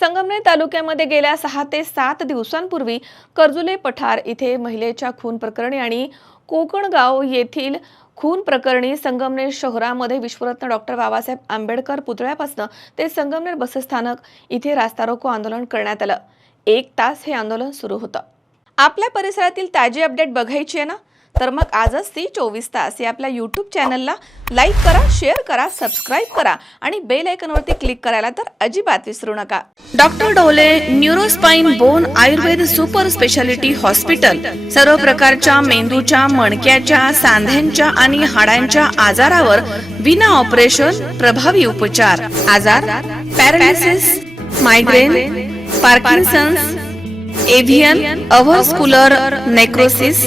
संगमनेर तालुक्यामध्ये गेल्या सहा ते सात दिवसांपूर्वी कर्जुले पठार इथे महिलेच्या खून प्रकरणी आणि कोकणगाव येथील खून प्रकरणी संगमनेर शहरामध्ये विश्वरत्न डॉक्टर बाबासाहेब आंबेडकर पुतळ्यापासून ते संगमनेर बसस्थानक इथे रास्ता रोको आंदोलन करण्यात आलं. एक तास हे आंदोलन सुरू होतं. आपल्या परिसरातील ताजी अपडेट बघायची आहे ना? तर मग आजच ती चोवीस तास या आपल्या यूट्यूब चॅनलला लाईक करा शेअर करा सबस्क्राईब करा आणि बेल आयकॉनवरती क्लिक करायला तर अजिबात विसरू नका. Doctor Dhole neuro spine bone Ayurved super speciality hospital सर्व प्रकारच्या मेंदूच्या मणक्याच्या सांध्यांच्या आणि हाडांच्या आजारावर विना ऑपरेशन प्रभावी उपचार. आजार? पॅरालिसिस मायग्रेन पार्किन्सन्स एव्हियन अव्हस्कुलर नेक्रोसिस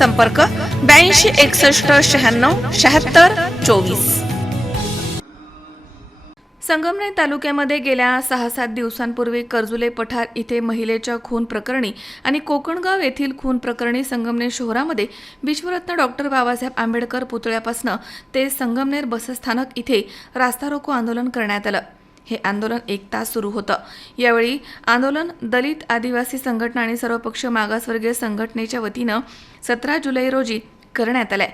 संपर्क ब्याऐंशी एकसष्ट शहाण्णव शहात्तर चोवीस. संगमनेर तालुक्यामध्ये गेल्या सहा सात दिवसांपूर्वी कर्जुले पठार इथे महिलेच्या खून प्रकरणी आणि कोकणगाव येथील खून प्रकरणी संगमनेर शहरामध्ये विश्वरत्न डॉक्टर बाबासाहेब आंबेडकर पुतळ्यापासून ते संगमनेर बसस्थानक इथे रास्ता रोको आंदोलन करण्यात आलं. हे आंदोलन एक तास सुरू होतं. यावेळी आंदोलन दलित आदिवासी संघटना आणि सर्वपक्ष मागासवर्गीय संघटनेच्या वतीनं सतरा जुलै रोजी करण्यात आलंय.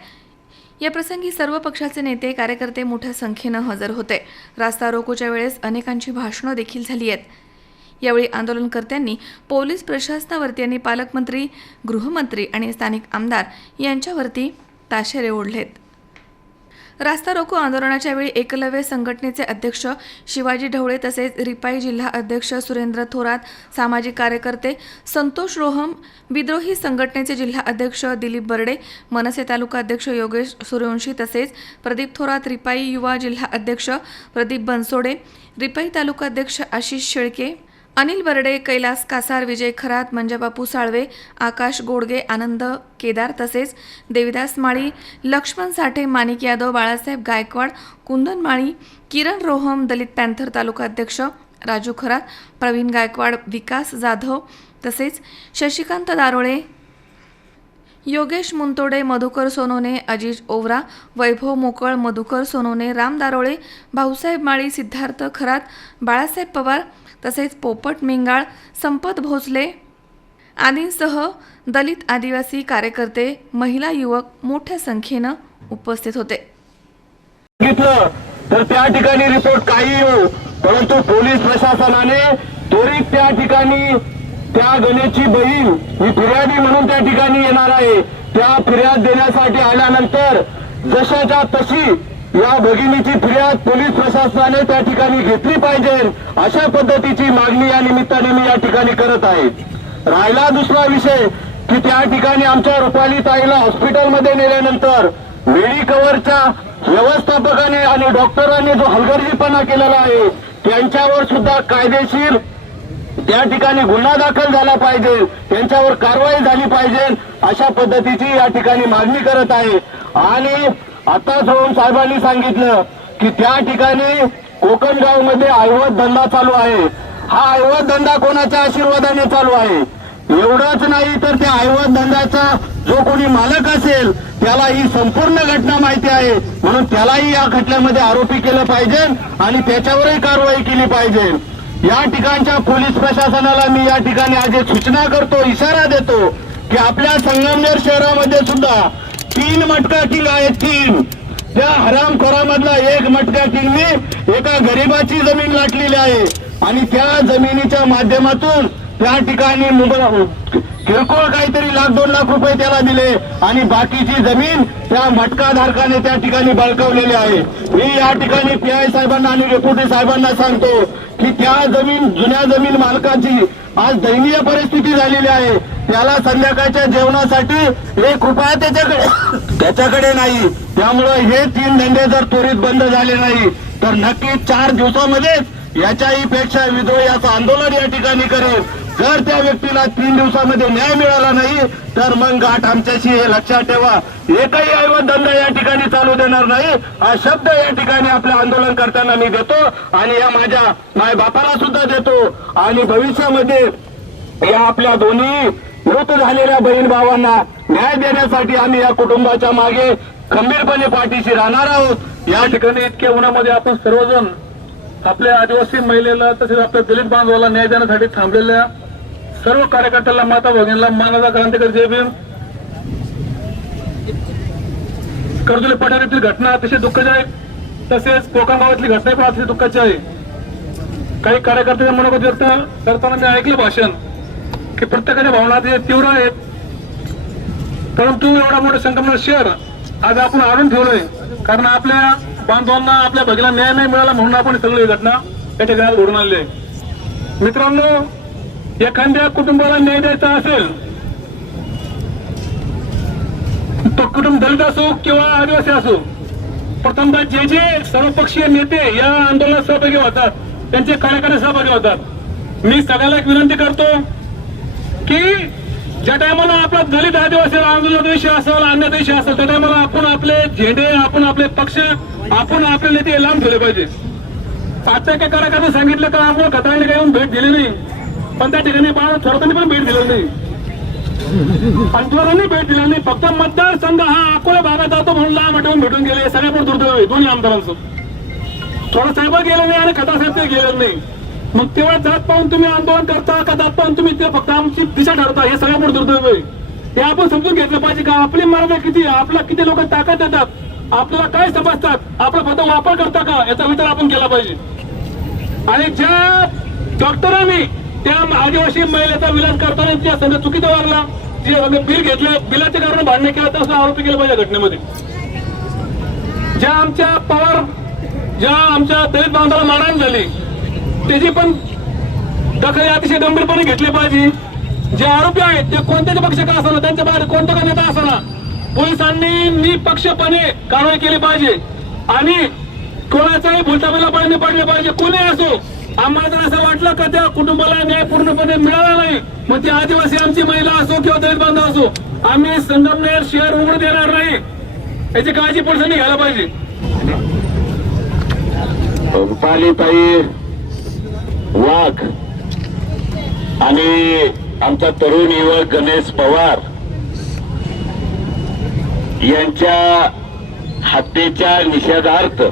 या प्रसंगी सर्व पक्षाचे नेते कार्यकर्ते मोठ्या संख्येनं हजर होते. रास्ता रोकोच्या वेळेस अनेकांची भाषणं देखील झाली आहेत. यावेळी आंदोलनकर्त्यांनी पोलीस प्रशासनावरती आणि पालकमंत्री गृहमंत्री आणि स्थानिक आमदार यांच्यावरती ताशेरे ओढलेत. रास्ता रोको आंदोलनाच्या वेळी एकलव्य संघटनेचे अध्यक्ष शिवाजी ढवळे तसेच रिपाई जिल्हा अध्यक्ष सुरेंद्र थोरात सामाजिक कार्यकर्ते संतोष रोहम विद्रोही संघटनेचे जिल्हा अध्यक्ष दिलीप बर्डे मनसे तालुका अध्यक्ष योगेश सूर्यवंशी तसेच प्रदीप थोरात रिपाई युवा जिल्हा अध्यक्ष प्रदीप बनसोडे रिपाई तालुका अध्यक्ष आशिष शेळके अनिल बर्डे कैलास कासार विजय खरात मंजाबापू साळवे आकाश गोडगे आनंद केदार तसेच देविदास माळी लक्ष्मण साठे माणिक यादव बाळासाहेब गायकवाड कुंदन माळी किरण रोहम दलित पॅन्थर तालुका अध्यक्ष राजू खरात प्रवीण गायकवाड विकास जाधव तसेच शशिकांत दारोळे योगेश मुंतोडे मधुकर सोनोने अजिज ओवरा वैभव मोकळ मधुकर सोनोने राम दारोळे भाऊसाहेब माळी सिद्धार्थ खरात बाळासाहेब पवार तसेच पोपट मिंगाळ संपत भोसले आदींसह दलित आदिवासी कार्यकर्ते महिला युवक मोठ्या संख्येनं उपस्थित होते. तर त्या ठिकाणी रिपोर्ट काही येऊ परंतु पोलीस प्रशासनाने त्वरित त्या ठिकाणी त्या गणेशची बहीण ही फिर्यादी म्हणून त्या ठिकाणी येणार आहे. त्या फिर्याद देण्यासाठी आल्यानंतर जशाच्या तशी या भगिनीची फिर्याद पोलीस प्रशासनाने त्या ठिकाणी घेतली पाहिजे अशा पद्धतीची मागणी या निमित्ताने मी या ठिकाणी करत आहे. राहिला दुसरा विषय की त्या ठिकाणी आमच्या रुपाली ताईला हॉस्पिटलमध्ये नेल्यानंतर मेडिकवरच्या व्यवस्थापकाने आणि डॉक्टरांनी जो हलगर्जीपणा केलेला आहे त्यांच्यावर सुद्धा कायदेशीर त्या ठिकाणी गुन्हा दाखल झाला पाहिजे त्यांच्यावर कारवाई झाली पाहिजे अशा पद्धतीची या ठिकाणी मागणी करत आहे. आणि आता सोहम साहेबांनी सांगितलं की त्या ठिकाणी कोकणगावमध्ये ऐवत धंदा चालू आहे. हा ऐवत धंदा कोणाच्या आशीर्वादाने चालू आहे? एवढंच नाही तर त्या ऐवत धंद्याचा जो कोणी मालक असेल त्याला ही संपूर्ण घटना माहिती आहे. म्हणून त्यालाही या खटल्यामध्ये आरोपी केलं पाहिजे आणि त्याच्यावरही कारवाई केली पाहिजे. या ठिकाणच्या पोलीस प्रशासनाला मी या ठिकाणी आज सूचना करतो इशारा देतो की आपल्या संगमनेर शहरामध्ये सुद्धा तीन मटका किंग आहेत तीन. त्या हरामखोरामधला एक मटका किंगने एका गरिबाची जमीन लाटलेली आहे आणि त्या जमिनीच्या माध्यमातून त्या ठिकाणी किरकोळ काहीतरी लाख दोन लाख रुपये त्याला दिले आणि बाकीची जमीन त्या मटका धारकाने त्या ठिकाणी बळकावलेली आहे. मी या ठिकाणी पी आय साहेबांना आणि डेप्युटी साहेबांना सांगतो की त्या जमीन जुन्या जमीन मालकाची आज दयनीय परिस्थिती झालेली आहे. त्याला संध्याकाळच्या जेवणासाठी एक रुपया त्याच्याकडे त्याच्याकडे नाही. त्यामुळं हे तीन धंदे जर त्वरित बंद झाले नाही तर नक्की चार दिवसामध्येच याच्याही पेक्षा विद्रोह याचं आंदोलन या ठिकाणी करेल. जर त्या व्यक्तीला तीन दिवसामध्ये न्याय मिळाला नाही तर मग गाठ आमच्याशी हे लक्षात ठेवा. एकही ऐवत धंदा या ठिकाणी चालू देणार नाही. हा शब्द या ठिकाणी आपल्या आंदोलन करताना मी देतो आणि या माझ्या माय बापाला सुद्धा देतो. आणि भविष्यामध्ये या आपल्या दोन्ही मृत झालेल्या बहीण भावांना न्याय देण्यासाठी आम्ही या कुटुंबाच्या मागे खंबीरपणे पाठीशी राहणार आहोत. या ठिकाणी इतक्या उन्हामध्ये आपण सर्वजण आपल्या आदिवासी महिलेला तसेच आपल्या दलित बांधवाला न्याय देण्यासाठी थांबलेल्या सर्व कार्यकर्त्याला माता भगिनीला मानाचा क्रांतिकारी जय भीम. कर्जुले पठार येथील घटना अतिशय दुःखाची आहे तसेच कोकण गावातली घटना पण अतिशय दुःखाची आहे. काही कार्यकर्त्यांच्या मनोगत व्यक्त करताना मी ऐकलं भाषण की प्रत्येकाच्या भावना अतिशय तीव्र आहेत. परंतु एवढा मोठं संक्रमण शहर आज आपण आणून ठेवलंय कारण आपल्या बांधवांना आपल्या भगिला न्याय नाही मिळाला म्हणून आपण सगळी घटना या ठिकाणी घडून आणली आहे. मित्रांनो एखाद्या कुटुंबाला न्याय द्यायचा असेल तो कुटुंब दलित असो किंवा आदिवासी असो प्रथमतः जे जे सर्वपक्षीय नेते या आंदोलनात सहभागी होतात त्यांचे कार्यकारी सहभागी होतात. मी सगळ्याला एक विनंती करतो की ज्या टायमाला आपला दलित आदिवासी आंदोलनाचा विषय असेल अन्याचा विषय असेल त्या टायमाला आपण आपले झेंडे आपण आपले पक्ष आपण आपले नेते लांब ठेवले पाहिजे. आता एका कार्यकर्ते सांगितलं का आपण खताळने काही येऊन भेट दिली नाही. पण त्या ठिकाणी बाळा थोरातांनी पण भेट दिली नाही. पंचवारांनी भेट दिला नाही. फक्त मतदारसंघ हा अकोला भागात जातो म्हणून लांब ठेवून भेटून गेले. हे पण दुर्दैव आहे. दोन्ही आमदारांचं. थोडा साहेब गेले नाही आणि खता साहेब ते गेले नाही. मग तेव्हा जात पाहून तुम्ही आंदोलन करता का जात पाहून तुम्ही ते फक्त आमची दिशा ठरता हे सगळ्या पण दुर्दैव आहे. ते आपण समजून घेतलं पाहिजे का? आपली मर्यादा किती आपला किती लोक ताकद देतात? आपल्याला काय समजतात? आपण फक्त वापर करता का? याचा विचार आपण केला पाहिजे. आणि ज्या डॉक्टरांनी त्या आदिवासी महिलेचा विलास करताना त्या संघ चुकीचा वागला. जे बिल घेतलं. बिलाच्या कारण भांडण केलं तर आरोपी केलं पाहिजे घटनेमध्ये. ज्या आमच्या पवार ज्या आमच्या दलित बांधवाला मारहाण झाली त्याची पण दखल अतिशय गंभीरपणे घेतली पाहिजे. जे आरोपी आहेत ते कोणत्याच पक्षाचा असणार? त्यांच्या बाहेर कोणता का नेता असणार? पोलिसांनी निपक्षपणे कारवाई केली पाहिजे. आणि कोणाचाही भुलताबाला पाणी पडले पाहिजे. कोणी असो आम्हाला असं वाटलं का त्या कुटुंबाला न्याय पूर्णपणे मिळाला नाही? मग ती आदिवासी आमची महिला असो किंवा दलित बांधव असो आम्ही संगमनेर शहर उघड देणार नाही. याची काळजी पोलिसांनी घ्यायला पाहिजे. रुपालीताई वाघ आणि आमचा तरुण युवक गणेश पवार यांच्या हत्येच्या निषेधार्थ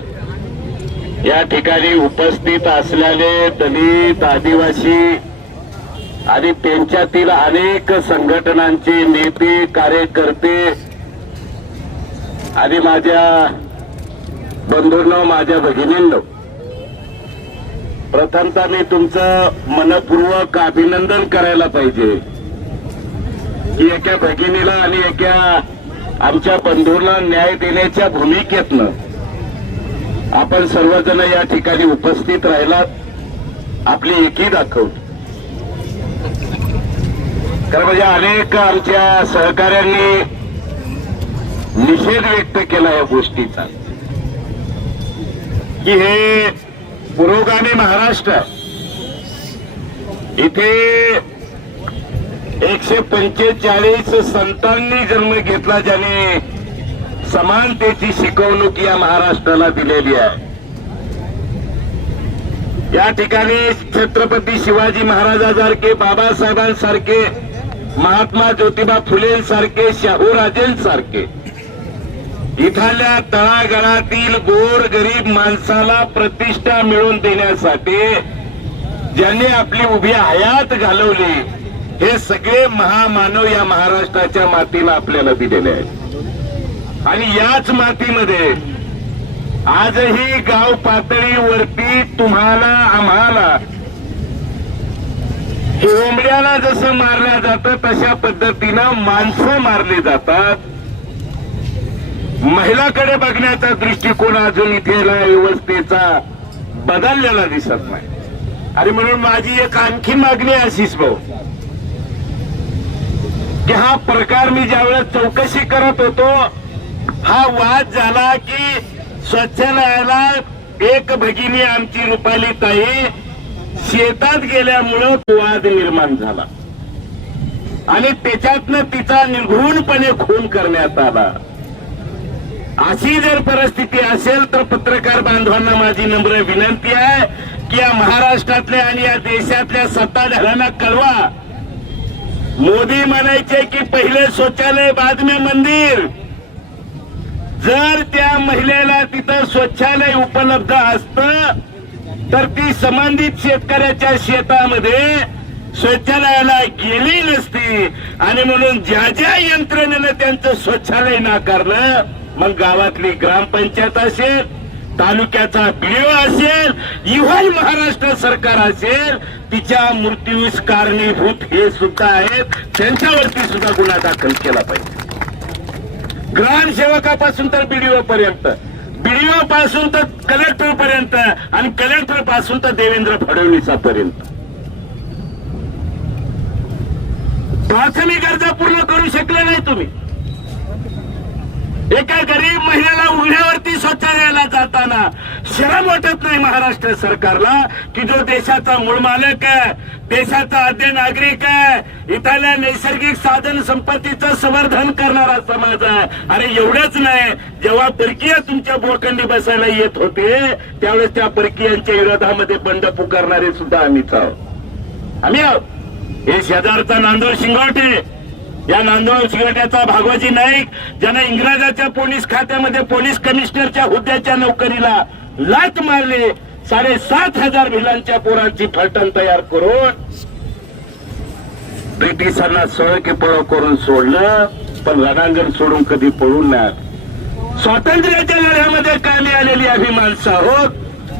या ठिकाणी उपस्थित असलेले दलित आदिवासी आणि त्यांच्यातील अनेक संघटनांचे नेते कार्यकर्ते आणि माझ्या बंधूंनो माझ्या भगिनींनो प्रथमतः मी तुमचं मनपूर्वक अभिनंदन करायला पाहिजे. की एका भगिनीला आणि एका आमच्या बंधूंना न्याय देण्याच्या भूमिकेतनं आपण सर्वजण या ठिकाणी उपस्थित राहिलात. आपली एकी दाखवली तर म्हणजे अनेक आमच्या सहकाऱ्यांनी निषेध व्यक्त केला या गोष्टीचा. की हे पुरोगामी महाराष्ट्र इथे एकशे पंचेचाळीस संतांनी जन्म घेतला ज्याने समानतेची शिकवणूक या महाराष्ट्राला दिलेली आहे. या ठिकाणी छत्रपती शिवाजी महाराजांसारखे बाबासाहेबांसारखे महात्मा ज्योतिबा फुलेंसारखे शाहूराजेंसारखे इथाल्या तळागाळातील गोर गरीब माणसाला प्रतिष्ठा मिळवून देण्यासाठी ज्यांनी आपली उभी हयात घालवली हे सगळे महामानव या महाराष्ट्राच्या मातीला आपल्याला दिलेले आहेत. आणि याच मातीमध्ये आजही गाव पातळीवरती तुम्हाला आम्हाला कोंबड्याला जसं मारल्या जातं तशा पद्धतीनं माणसं मारली जातात. महिलाकडे बघण्याचा दृष्टिकोन अजून इथे व्यवस्थेचा बदललेला दिसत नाही. आणि म्हणून माझी एक आणखी मागणी अशीच आशिष भाऊ की हा प्रकार मी ज्यावेळेस चौकशी करत होतो हा वाद झाला की स्वच्छालयाला एक भगिनी आमची रुपाली ताई शेतात गेल्यामुळं वाद निर्माण झाला. आणि त्याच्यातनं तिचा निर्घृणपणे खून करण्यात आला. अशी जर परिस्थिती असेल तर पत्रकार बांधवांना माझी नम्र विनंती आहे की या महाराष्ट्रातल्या आणि या देशातल्या सत्ताधाऱ्यांना कळवा. मोदी म्हणायचे की पहिले शौचालय बाद में मंदिर जर त्या महिलेला तिथं स्वच्छालय उपलब्ध असतं तर ती संबंधित शेतकऱ्याच्या शेतामध्ये स्वच्छालयाला गेली नसती. आणि म्हणून ज्या ज्या यंत्रणेनं त्यांचं स्वच्छालय नाकारलं मग गावातली ग्रामपंचायत असेल तालुक्याचा बीओ असेल इव्हन महाराष्ट्र सरकार असेल तिच्या मृत्यूस कारणीभूत हे सुद्धा आहेत. त्यांच्यावरती सुद्धा गुन्हा दाखल केला पाहिजे. ग्रामसेवकापासून तर बीडीओ पर्यंत. बीडीओ पासून तर कलेक्टर पर्यंत आणि कलेक्टरपासून तर देवेंद्र फडणवीसापर्यंत प्राथमिक गरजा पूर्ण करू शकले नाही तुम्ही. एका गरीब महिलेला उघड्यावरती शौचालयाला जाताना शरम वाटत नाही महाराष्ट्र सरकारला की जो देशाचा मूळ मालक आहे देशाचा आद्य नागरिक आहे इथल्या नैसर्गिक साधन संपत्तीचं संवर्धन करणारा समाज आहे. अरे एवढंच नाही जेव्हा परकीय तुमच्या भोखंडी बसायला येत होते त्यावेळेस त्या परकीयांच्या विरोधामध्ये बंड पुकारणारे सुद्धा आम्हीच आहोत. आम्ही आहोत. हे शेजारचा नांदोर शिंगवटे या नांदोर शिंगवट्याचा भागवजी नाईक ज्यानं इंग्रजाच्या पोलीस खात्यामध्ये पोलीस कमिशनरच्या हुद्द्याच्या नोकरीला लाच मारली. साडेसात हजार भिलांच्या पोरांची फलटण तयार करून ब्रिटिशांना सळ की पळ करून सोडलं पण रणांगण सोडून कधी पळून नाही स्वातंत्र्याच्या लढ्यामध्ये कामी आलेली आम्ही माणसं आहोत.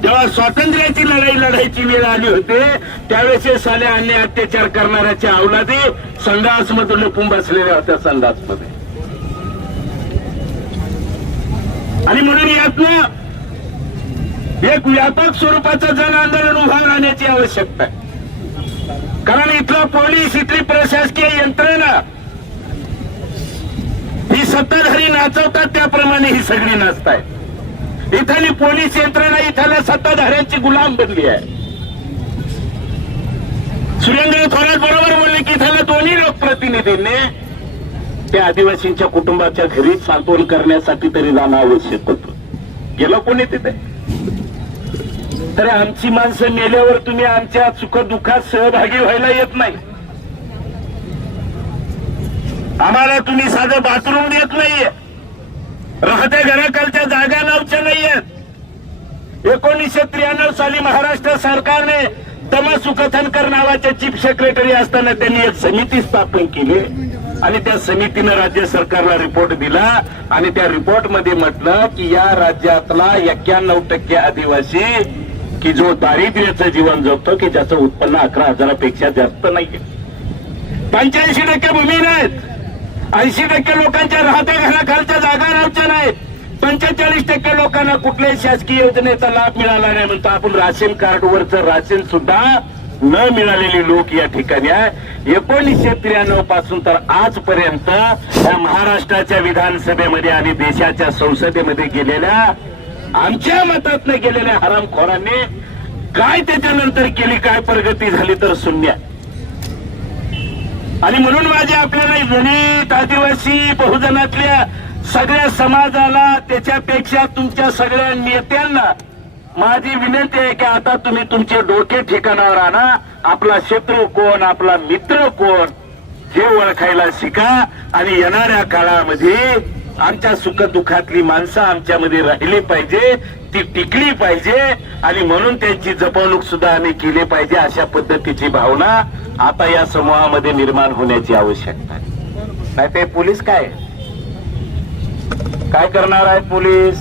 जेव्हा स्वातंत्र्याची लढाई लढायची वेळ आली होती त्यावेळेस हे साले अन्य अत्याचार करणाऱ्याच्या अवलादी संडासमध्ये लपून बसलेल्या होत्या संडासमध्ये. आणि म्हणून यातनं एक व्यापक स्वरूपाचं जन आंदोलन उभा राहण्याची आवश्यकता आहे. कारण इथलं पोलीस इथली प्रशासकीय यंत्रणा ही सत्ताधारी नाचवतात त्याप्रमाणे ही सगळी नाचताय इथली पोलीस यंत्रणा इथल्या सत्ताधाऱ्यांची गुलाम बनली आहे. सुरेंद्र थोरात बरोबर बोलले की इथल्या दोन्ही लोकप्रतिनिधींनी त्या आदिवासींच्या कुटुंबाच्या घरी सांत्वन करण्यासाठी तरी जाणं आवश्यक होतं. गेलं कोणी तिथे? तर आमची माणसं मेल्यावर तुम्ही आमच्या सुख दुःखात सहभागी व्हायला येत नाही. आम्हाला तुम्ही साधं बाथरूम देत नाहीये. राहत्या घराखालच्या जागा लावच्या नाहीयेत. एकोणीसशे त्र्याण्णव साली महाराष्ट्र सरकारने तमा सुखथनकर नावाच्या चीफ सेक्रेटरी असताना त्यांनी एक समिती स्थापन केली. आणि त्या समितीनं राज्य सरकारला रिपोर्ट दिला. आणि त्या रिपोर्टमध्ये म्हटलं की या राज्यातला एक्क्याण्णव टक्के आदिवासी की जो दारिद्र्याचं जीवन जगतो की ज्याचं उत्पन्न अकरा हजारापेक्षा जास्त नाहीये. पंच्याऐंशी टक्के भूमी आहेत ऐंशी टक्के लोकांच्या राहत्या घराखालच्या जागा राहच्या नाहीत. पंचेचाळीस टक्के लोकांना कुठल्याही शासकीय योजनेचा लाभ मिळाला नाही म्हणतो. आपण राशन कार्डवरचं राशन सुद्धा न मिळालेले लोक या ठिकाणी आहे. एकोणीसशे त्र्याण्णवपासून तर आजपर्यंत या महाराष्ट्राच्या विधानसभेमध्ये आणि देशाच्या संसदेमध्ये गेलेल्या आमच्या मतातनं गेलेल्या हरामखोरांनी काय त्याच्यानंतर केली काय प्रगती झाली तर शून्य आणि म्हणून माझे आपल्याला दलित आदिवासी बहुजनातल्या सगळ्या समाजाला त्याच्यापेक्षा तुमच्या सगळ्या नेत्यांना माझी विनंती आहे की आता तुम्ही तुमचे डोके ठिकाणावर आणा. आपला शत्रू कोण आपला मित्र कोण हे ओळखायला शिका. आणि येणाऱ्या काळामध्ये आमच्या सुखदुःखातली माणसं आमच्यामध्ये राहिली पाहिजे ती टिकली पाहिजे. आणि म्हणून त्यांची जपवणूक सुद्धा आम्ही केली पाहिजे अशा पद्धतीची भावना आता या समूहामध्ये निर्माण होण्याची आवश्यकता आहे. नाही ते पोलीस काय? काय करणार आहेत पोलीस?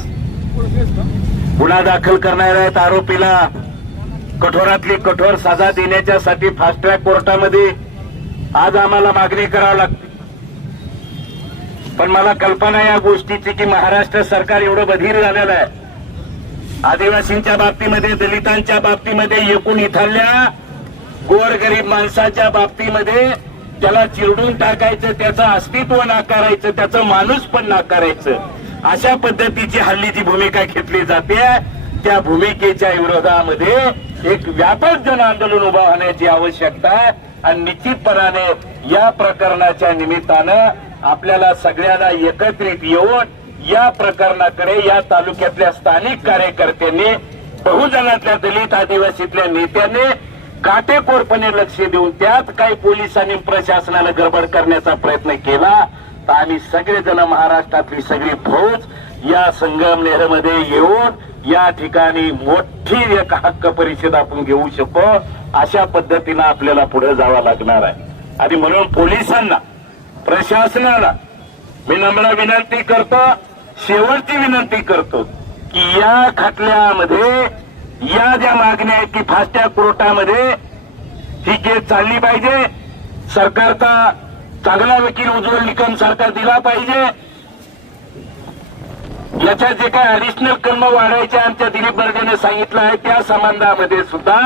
गुन्हा दाखल करणार आहेत आरोपीला. कठोरातली कठोर सजा देण्याच्यासाठी फास्ट ट्रॅक कोर्टामध्ये आज आम्हाला मागणी करावी लागते. पण मला कल्पना या गोष्टीची की महाराष्ट्र सरकार एवढं बधीर झालेलं आहे. आदिवासींच्या बाबतीमध्ये दलितांच्या बाबतीमध्ये एकूण इथल्या गोरगरीब माणसाच्या बाबतीमध्ये त्याला चिरडून टाकायचं त्याचं अस्तित्व नाकारायचं त्याचं माणूस पण नाकारायचं. अशा पद्धतीची हल्लीची भूमिका घेतली जाते. त्या भूमिकेच्या विरोधामध्ये एक व्यापक जन आंदोलन उभं होण्याची आवश्यकता आहे. आणि निश्चितपणाने या प्रकरणाच्या निमित्तानं आपल्याला सगळ्यांना एकत्रित येऊन या प्रकरणाकडे या तालुक्यातल्या स्थानिक कार्यकर्त्यांनी बहुजनातल्या दलित आदिवासीतल्या नेत्यांनी काटेकोरपणे लक्ष देऊन त्यात काही पोलिसांनी प्रशासनाला गडबड करण्याचा प्रयत्न केला. तर आम्ही सगळेजण महाराष्ट्रातली सगळी फौज या संगमनेरमध्ये येऊन या ठिकाणी मोठी एक हक्क परिषद आपण घेऊ शकतो. अशा पद्धतीनं आपल्याला पुढे जावं लागणार आहे. आणि म्हणून पोलिसांना प्रशासनाला मी नम्र विनंती करतो शेवटची विनंती करतो की या खटल्यामध्ये या ज्या मागण्या आहेत की फास्टॅग कोर्टामध्ये ही केस चालली पाहिजे. सरकारचा चांगला वकील उज्ज्वल निकम सरकार दिला पाहिजे. याच्या जे काय अडिशनल कलम वाढायचे आमच्या दिलीप बर्डेने सांगितलं आहे त्या संबंधामध्ये सुद्धा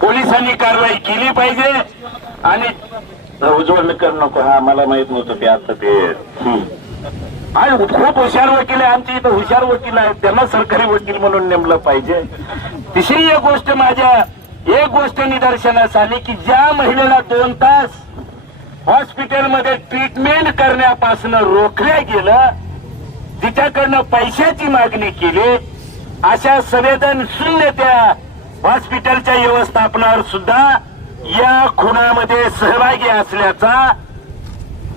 पोलिसांनी कारवाई केली पाहिजे. आणि उज्ज्वल निकम नको हा मला माहीत नव्हतं ते आता ते. आणि खूप हुशार वकील आहे. आमच्या इथं हुशार वकील आहेत. त्यांना सरकारी वकील म्हणून नेमलं पाहिजे. तिसरी एक गोष्ट माझ्या एक गोष्ट निदर्शनास आली की ज्या महिलेला दोन तास हॉस्पिटलमध्ये ट्रीटमेंट करण्यापासून रोखल्या गेलं तिच्याकडनं पैशाची मागणी केली अशा संवेदनशील त्या हॉस्पिटलच्या व्यवस्थापनावर सुद्धा या खुनामध्ये सहभागी असल्याचा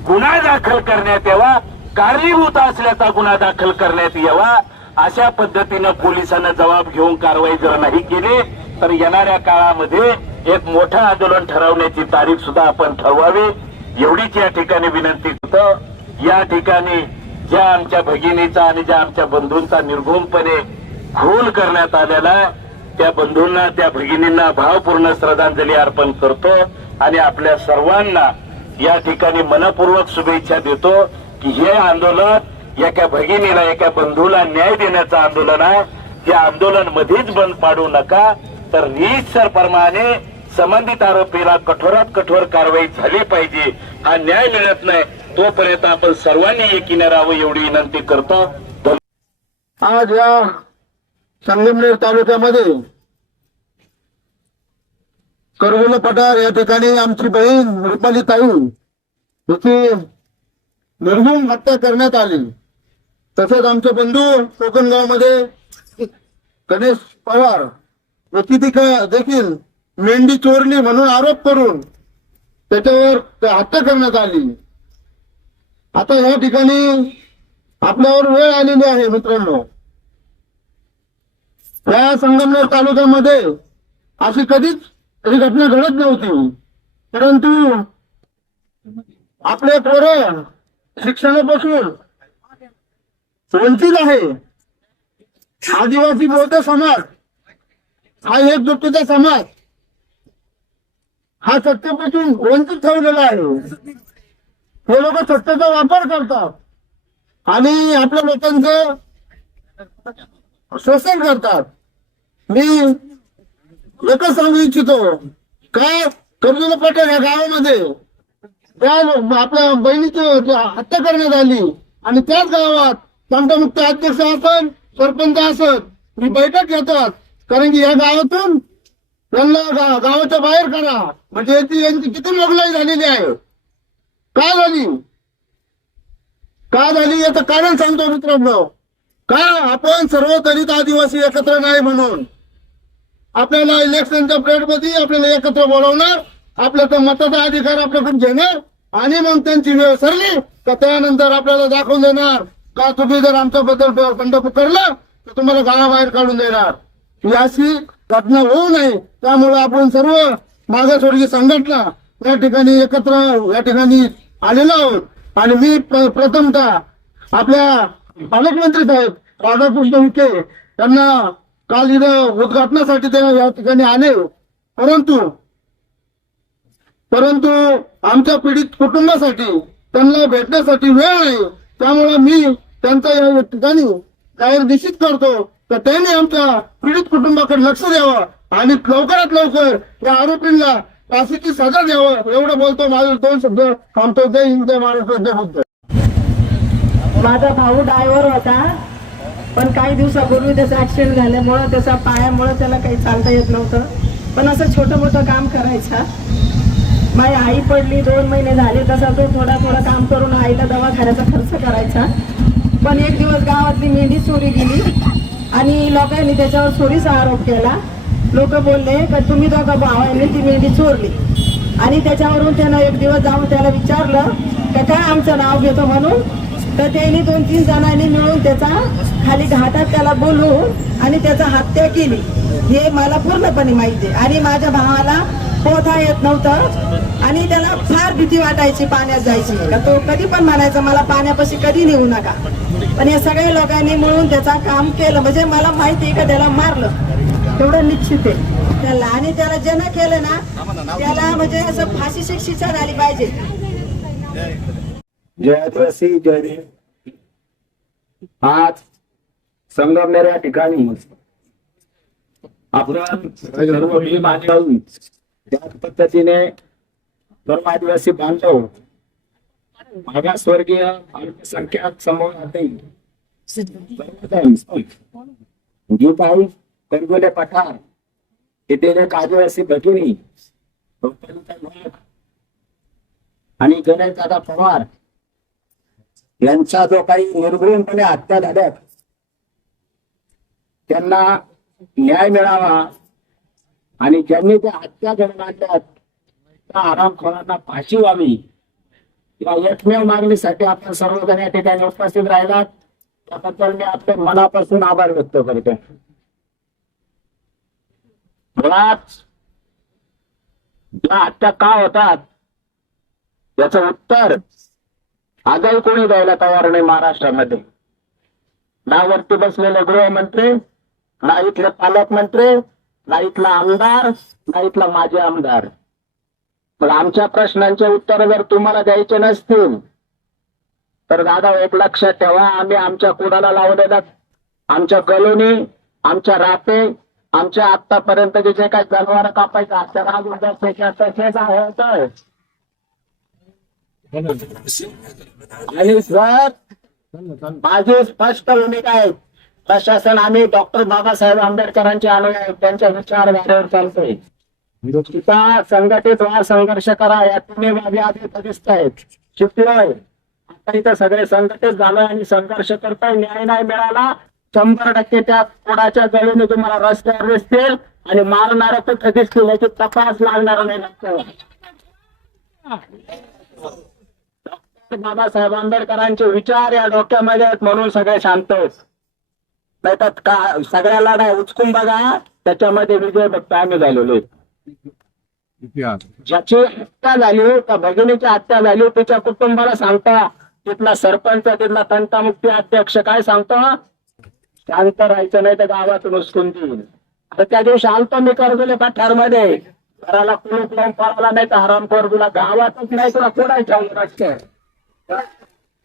गुन्हा दाखल करण्यात यावा कारणीभूत असल्याचा गुन्हा दाखल करण्यात यावा अशा पद्धतीनं पोलिसांना जबाब घेऊन कारवाई जर नाही केली तर येणाऱ्या काळामध्ये एक मोठं आंदोलन ठरवण्याची तारीख सुद्धा आपण ठरवावी. एवढीच या ठिकाणी विनंती होतं. या ठिकाणी ज्या आमच्या भगिनीचा आणि ज्या आमच्या बंधूंचा निर्घुमपणे खून करण्यात आलेला त्या बंधूंना त्या भगिनींना भावपूर्ण श्रद्धांजली अर्पण करतो आणि आपल्या सर्वांना या ठिकाणी मनपूर्वक शुभेच्छा देतो की हे आंदोलन एका भगिनीला एका बंधूला न्याय देण्याचं आंदोलन आहे. त्या आंदोलन मध्येच बंद पाडू नका. तर रीतसर प्रमाणे संबंधित आरोपीला कठोरात कठोर कारवाई झाली पाहिजे हा न्याय मिळत नाही तोपर्यंत आपण सर्वांनी एकीने राहावं एवढी विनंती करतो. आज या संगमनेर तालुक्यामध्ये करगुल पठार या ठिकाणी आमची बहीण रुपाली ताई हिची निर्गुण हत्या करण्यात आली. तसंच आमचे बंधू कोकणगावमध्ये गणेश पवार व्यक्ती देखील मेंढी चोरली म्हणून आरोप करून त्याच्यावर हत्या करण्यात आली. आता या ठिकाणी आपल्यावर वेळ आलेली आहे मित्रांनो. या संगमनेर तालुक्यामध्ये अशी कधीच ही घटना घडत नव्हती. परंतु आपले पोरं शिक्षणापासून वंचित आहे. आदिवासी बौद्ध समाज हा एकजुटीचा समाज. हा सत्तेपासून वंचित ठेवलेला आहे. हे लोक सत्तेचा वापर करतात. आणि आपल्या लोकांचं शोषण करतात. मी एकच सांगू इच्छितो. काय कर्जुल पटेल या गावामध्ये? त्या आपल्या बहिणीची हत्या करण्यात आली. आणि त्याच गावात तंटमुक्त अध्यक्ष असत सरपंच असत मी बैठक घेतात. कारण की या गावातून त्यांना गा- गावाच्या बाहेर करा. म्हणजे याची यांची किती मोगलाई झालेली आहे. का झाली? का झाली याचं कारण सांगतो मित्रांनो. का आपण सर्व दलित आदिवासी एकत्र नाही म्हणून? आपल्याला इलेक्शनच्या पिरियड आपल्याला एकत्र बोलवणार आपल्या तर मताचा अधिकार आपल्याकडून घेणार आणि मग त्यांची वेळ सरली का त्यानंतर आपल्याला दाखवून देणार का तुम्ही जर आमच्याबद्दल बंड पुकारलं तर तुम्हाला गावाबाहेर काढून देणार. ही अशी घटना होऊ नये. त्यामुळे आपण सर्व मागासवर्गीय संघटना या ठिकाणी एकत्र या ठिकाणी आलेलो आहोत. आणि मी प्रथमतः आपल्या पालकमंत्री साहेब राधाकृष्ण विखे यांना काल इथं उद्घाटनासाठी ते या ठिकाणी आले. परंतु परंतु आमच्या पीडित कुटुंबासाठी त्यांना भेटण्यासाठी वेळ नाही. त्यामुळे मी त्यांचा या ठिकाणी जाहीर निश्चित करतो. तर त्यांनी आमच्या पीडित कुटुंबाकडे लक्ष द्यावं आणि लवकरात लवकर या आरोपींना फाशीची सजा द्यावं एवढं बोलतो माझे दोन शब्द थांबतो. जय हिंद जय महाराष्ट्र जय बुद्ध. माझा भाऊ ड्रायव्हर होता पण काही दिवसापूर्वी त्याचा ऍक्सिडेंट झाल्यामुळं त्याचा पायामुळं त्याला काही चालता येत नव्हतं. पण असं छोटं मोठं काम करायचा. माझी आई पडली दोन महिने झाले तसा तो थोडा थोडा काम करून आईला दवाखान्याचा खर्च करायचा. पण एक दिवस गावातली मेंढी चोरी गेली. आणि लोकांनी त्याच्यावर चोरीचा आरोप केला. लोक बोलले का तुम्ही दोघा भावांनी ती मेंढी चोरली. आणि त्याच्यावरून त्यानं एक दिवस जाऊन त्याला विचारलं का काय आमचं नाव घेतो म्हणून? तर त्यांनी दोन तीन जणांनी मिळून त्याचा खाली घाटात त्याला बोलवून आणि त्याचा हत्या केली. हे मला पूर्णपणे माहिती आहे. आणि माझ्या भावाला पोहता येत नव्हतं. आणि त्याला फार भीती वाटायची पाण्यात जायची. का तो कधी पण म्हणायचा मला पाण्यापाशी कधी नेऊ नका. पण या सगळ्या लोकांनी मिळून त्याचा काम केलं. म्हणजे मला माहिती आहे का त्याला मारलं. तेवढं निश्चित आहे. त्याला आणि त्याला ज्यानं केलं ना त्याला म्हणजे असं फाशी शिक्षा झाली पाहिजे. जय जय आज संगमनेर या ठिकाणी आपण सर्व त्याच पद्धतीने धर्म आदिवासी बांधव मागासवर्गीय अल्पसंख्याक समूहातील जीवभाऊ करगुले पठार येथील एक आदिवासी भगिनी आणि गणेश दादा पवार यांचा जो काही निर्गुणपणे हत्या झाल्यात त्यांना न्याय मिळावा आणि ज्यांनी त्या हत्या घडून आणल्यात आरामखोरांना फाशी व्हावी किंवा एकमेव मागणीसाठी आपण सर्वजण या ठिकाणी उपस्थित राहिलात. त्याबद्दल मी आपल्या मनापासून आभार व्यक्त करतो. मुळात ज्या हत्या का होतात याचं उत्तर आजही कोणी द्यायला तयार नाही महाराष्ट्रामध्ये. ना वरती बसलेले गृहमंत्री ना इथले पालकमंत्री ना इथला आमदार ना इथला माजी आमदार. मग आमच्या प्रश्नांचे उत्तर जर तुम्हाला द्यायचे नसतील तर दादा एक लक्षात ठेवा आम्ही आमच्या कुडाला देतात आमच्या गलोनी आमच्या रापे आमच्या आतापर्यंतचे जे काही जनावर कापायचं आजच्या राग तसेच आहे आणि सर माझी स्पष्ट भूमिका आहे. प्रशासन आम्ही डॉक्टर बाबासाहेब आंबेडकरांचे आलो आहेत. त्यांच्या विचारधारेवर चालतोय. तुमचा संघटित व्हा संघर्ष करा या तिन्ही बाबी आधी दिसत आहेत. शिकलोय आता इथं सगळे संघटित झालोय आणि संघर्ष करताय. न्याय नाही मिळाला. शंभर टक्के त्या कोणाच्या जळीने तुम्हाला रस्त्यावर दिसतील आणि मारणार कुठं दिसतील याची तपास लागणार नाही डॉक्टर बाबासाहेब आंबेडकरांचे विचार या डोक्यामध्ये आहेत म्हणून सगळे शांत नाही तर का सगळ्याला नाही उचकून बघा. त्याच्यामध्ये विजय भक्त आम्ही झालेलो आहेत. ज्याची हत्या झाली हो, त्या भगिनीची हत्या झाली हो, तिच्या कुटुंबाला सांगता तिथला सरपंच तिथला तंटामुक्ती अध्यक्ष काय सांगतो? शांत राहायचं नाही तर गावातून उचकून देईल. आता त्या दिवशी आलतो मी करगुले पठारमध्ये. घराला कुलूप लावून पळाला नाही तर हरामखोर तुला गावातच नाही तुला कोणाच्या राष्ट्र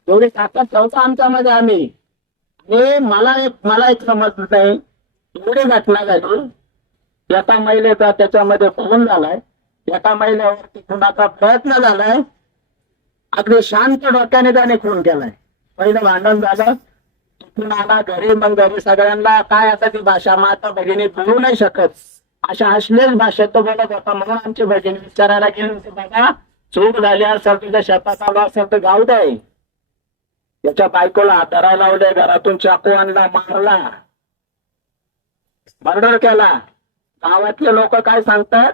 एवढी ताकद ठेवतो आमच्या मध्ये आम्ही मला एक मला एक समजलं नाही. एवढी घटना झाली एका महिलेचा त्याच्यामध्ये खून झालाय. एका महिलेवरती खुनाचा प्रयत्न झालाय. अगदी शांत डोक्याने त्याने खून केलाय. पहिलं भांडण झालं. तिथून आला घरी मग घरी सगळ्यांना काय आता ती भाषा माता भगिनी बोलू नाही शकत. अशा असलेच भाषेत तो बोलत होता. म्हणून आमची भगिनी विचारायला गेली होती बघा चूक झाली असेल तुझ्या शेतात आलो असेल तर गाव द्याय त्याच्या बायकोला हातारायला लावले घरातून चाकू आणला मारला. मर्डर केला. गावातले लोक काय सांगतात?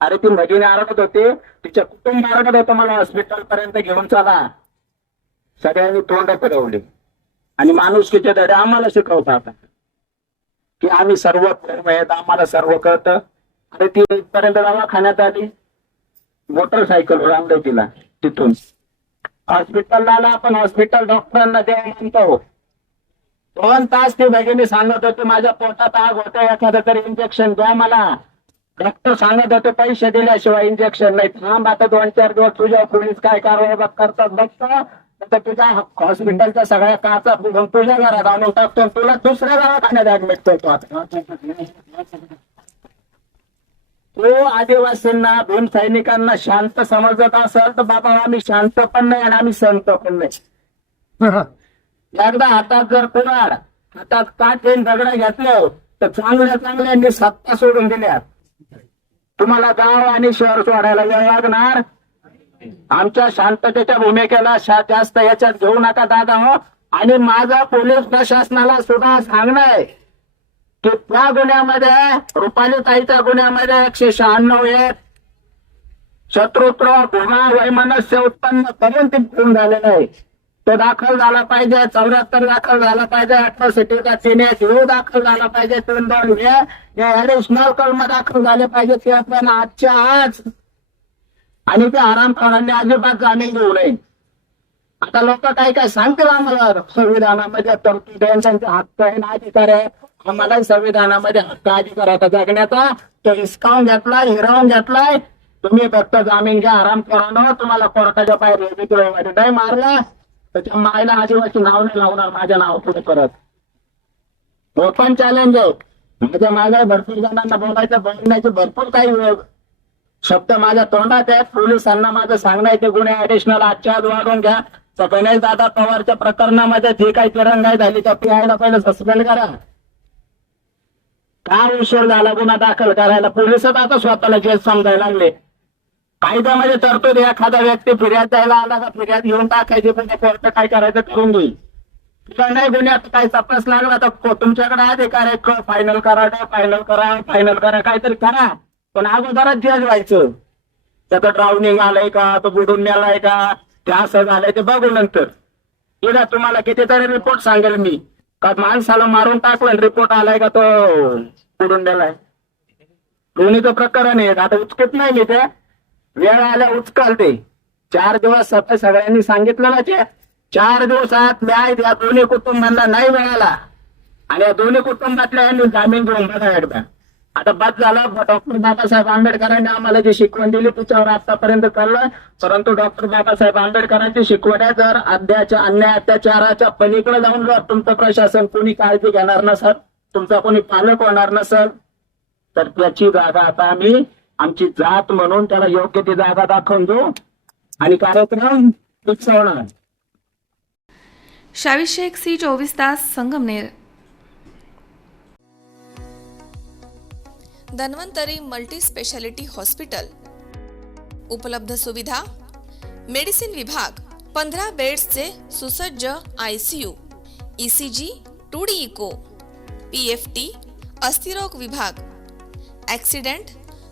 अरे ती भगिनी आरडत होती. तिच्या कुटुंब आरडत होतं मला हॉस्पिटल पर्यंत घेऊन चला. सगळ्यांनी तोंड फिरवली. आणि माणुसकीचे धडे आम्हाला शिकवतात. की आम्ही सर्व आहेत आम्हाला सर्व कळतं. अरे ती इथपर्यंत दवाखान्यात आली. मोटरसायकल आणलं तिला तिथून. हॉस्पिटलला आला आपण हॉस्पिटल डॉक्टरांना द्या म्हणतो. दोन तास ती भगिनी सांगत होते माझ्या पोटात आग होते एखादं तरी इंजेक्शन द्या मला. डॉक्टर सांगत होते पैसे दिल्याशिवाय इंजेक्शन नाही. थांब आता दोन चार दिवस तुझ्या पोलीस काय कारवाई बघ- करतात बघतो तर तुझ्या हॉस्पिटलच्या सगळ्या काचा फुगून तुझ्या घरात आणून टाकतो तुला दुसऱ्या दवाखान्यात ऍडमिट करतो आता. तो आदिवासींना भीम सैनिकांना शांत समजत असेल तर बाबा आम्ही शांत पण नाही आणि आम्ही संत पण नाही. एकदा हातात जर कुराड हातात काठीन दगड घेतलं तर चांगल्या चांगल्यांनी सत्ता सोडून दिल्या. तुम्हाला गाव आणि शहर सोडायला वेळ लागणार? आमच्या शांततेच्या भूमिकेला जास्त याच्यात घेऊ नका दादा हो. आणि माझा पोलीस प्रशासनाला सुद्धा सांगणं आहे की त्या गुन्ह्यामध्ये रुपाली ताईच्या गुन्ह्यामध्ये एकशे शहाण्णव येत शत्रुत्व गुन्हा वैमनस्य उत्पन्न करून ते झालेलं आहे तो दाखल झाला पाहिजे चौऱ्याहत्तर दाखल झाला पाहिजे अठरा तीन एक दाखल झाला पाहिजे तीन दोन हे ऍडिशनल कलम दाखल झाले पाहिजे ते आपण आजच्या आज. आणि ते आरामखोरांनी अजिबात जाणीव घेऊ नये. आता लोक काय काय सांगतील आम्हाला संविधानामध्ये तरतूद आहे त्यांचे हक्क आहे ना अधिकार आहे. आम्हाला संविधानामध्ये हक्क अधिकार आता जगण्याचा तो हिसकावून घेतलाय हिरावून घेतलाय. तुम्ही फक्त जामीन घ्या आराम करा तुम्हाला कोर्टाच्या बाहेर नाही मारला. त्याच्या मायला आदिवासी नाव नाही लावणार माझ्या नाव पुढे परत. ओपन चॅलेंज आहे. माझ्या मागे भरपूर जणांना बोलायचं बोलण्याचे भरपूर काही शब्द माझ्या तोंडात आहेत. पोलिसांना माझं सांगण्याचे गुन्हे ऍडिशनल आजच्या आज वाढवून घ्या. तर गणेश दादा पवारच्या प्रकरणामध्ये जी काही तिरंगाई झाली त्या पीआयला पहिले सस्पेंड करा. काय उशीर झाला गुन्हा दाखल करायला? पोलिसच आता स्वतःला जेल समजायला लागले. कायद्यामध्ये तरतूद एखादा व्यक्ती फिर्याद द्यायला आला का फिर्याद घेऊन टाकायची पण कोर्ट काय करायचं करून देईल. तुला नाही गुन्ह्यात काही तपास लागला तर तुमच्याकडे अधिकार आहे फायनल करा फायनल करा फायनल करा काहीतरी करा. पण अगोदरच जज व्हायचं. त्याचं ड्राउनिंग आलंय का? तो बुडून नेलाय का? ते असं झालंय ते बघू नंतर. इला तुम्हाला कितीतरी रिपोर्ट सांगेल मी. का माणसाला मारून टाकलं रिपोर्ट आलाय का तो बुडून नेलाय? दोन्हीचं प्रकरण आहे. आता उचकत नाही मी ते. वेळ आल्या उचकाल ते. चार दिवस सगळ्यांनी सांगितलं ना चार दिवसात न्याय या दोन्ही कुटुंबांना नाही मिळाला. आणि या दोन्ही कुटुंबातल्या यांनी जामीन घेऊन बघा एकदा. आता बस झाला डॉक्टर बाबासाहेब आंबेडकरांनी आम्हाला जी शिकवण दिली तिच्यावर आतापर्यंत चाललं परंतु डॉक्टर बाबासाहेब आंबेडकरांची शिकवण्या जर अध्याच्या अन्याय अत्याचाराच्या पलीकडे जाऊन जर तुमचं प्रशासन कोणी काळजी घेणार नसल तुमचा कोणी पालक होणार नसल तर त्याची जागा आता आम्ही आमची जात म्हणून त्याला योग्य ती जागा दाखवून देऊ आणि कार्यक्रम विकसवणार शावी शेख सी चोवीस तास Sangamner. Dhanvantari multi speciality hospital. उपलब्ध सुविधा मेडिसिन विभाग पंधरा बेड्सचे सुसज्ज I C U E C G two D echo P F T अस्थिरोग विभाग. ॲक्सिडेंट